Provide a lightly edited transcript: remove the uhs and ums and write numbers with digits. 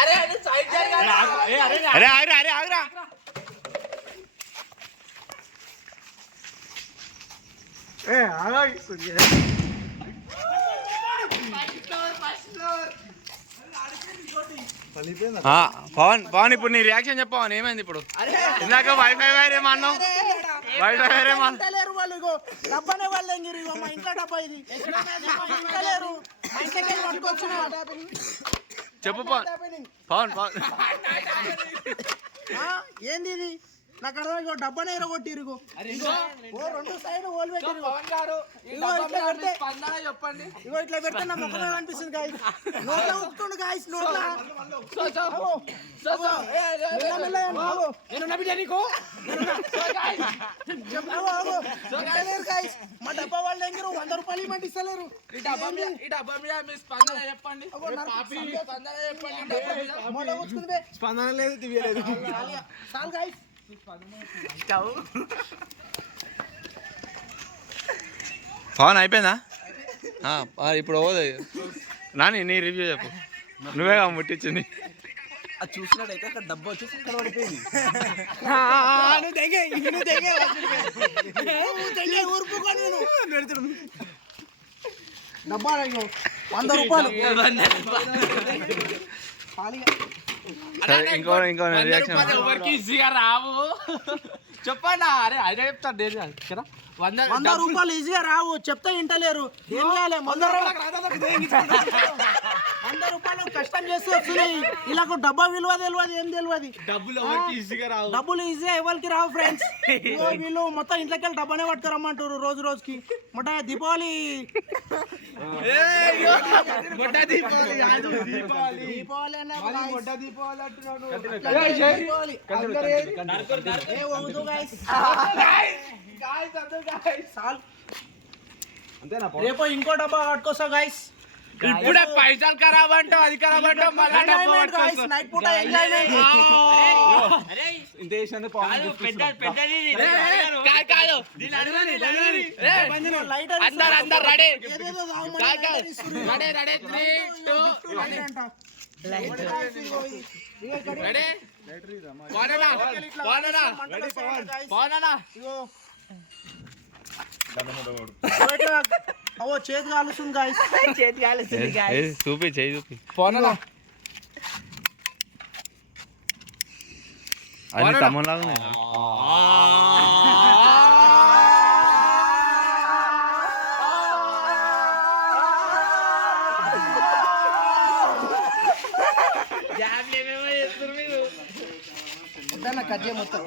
అరే ఆగురా అరే ఆగురా పవన్ పవన్ ఇప్పుడు నీ రియాక్షన్ చెప్పవన్ ఏమైంది ఇప్పుడు ఇందాక వైఫై వైర్ ఏమన్నావు వైఫై వైర్ ఏమన్నా చెప్పు పవన్ పవన్ ఏంది ఇది నాకు అర్థం ఇగో డబ్బానే ఎరగొట్టిరుగో రెండు సైడ్ ఓల్ పెట్టిరు చెప్పండి ఇగో ఇట్లా పెడితే నా ముఖమే కనిపిస్తుంది గాయ్స్ నోట్లో ఉక్కుండు గాయ్స్ నోట్లో మా డబ్బా వాళ్ళు దగ్గర 100 రూపాయలు ఇవ్వమంటే ఇస్తలేరు ఈ డబ్బా మీద మీ స్పందన చెప్పండి స్పందన లేదు తీయలేదు చాలు గాయ్స్ పవన్ అయిపోయిందా ఇప్పుడు ఓదే నాని నీ రివ్యూ చెప్పు నువ్వే ముట్టించింది అది చూసినట్టయితే అక్కడ డబ్బా వచ్చేసి ఇక్కడ పడిపోయింది డబ్బా 100 రూపాయలు ఇంకో రియాక్షన్ ఈజీగా రావు చెప్పండి అరే అదే చెప్తాను నేను 100 రూపాయలు ఈజీగా రావు చెప్తే వింటలేరు ఏం చేయాలి 100 రూపాయలు కష్టం చేసి వస్తున్నాయి ఇలా డబ్బా విలువ తెలియదు ఏం తెలియదు డబ్బులు ఈజీగా ఎవరికి రావు ఫ్రెండ్స్ వీళ్ళు మొత్తం ఇంట్లోకి వెళ్ళి డబ్బానే పట్టుకురమ్మంటారు రోజు రోజుకి మొట్ట దీపావళి రేపు ఇంకో డబ్బా పట్టుకోసా గాయస్ ఇప్పుడే పైసలు ఖరాబ్ అంటావు అది ఖరాబ్ అంటావు నైట్ పూట ఎంజాయ్మెంట్ అందరు రెడీ అవో చేతి కాలుస్తుంది గాయ్స్ చేతి కాలుస్తుంది గాయ్స్ చూపి చేయి చూపి పోనలా అది తమ్ములాగా కట్ చేయ మొత్తం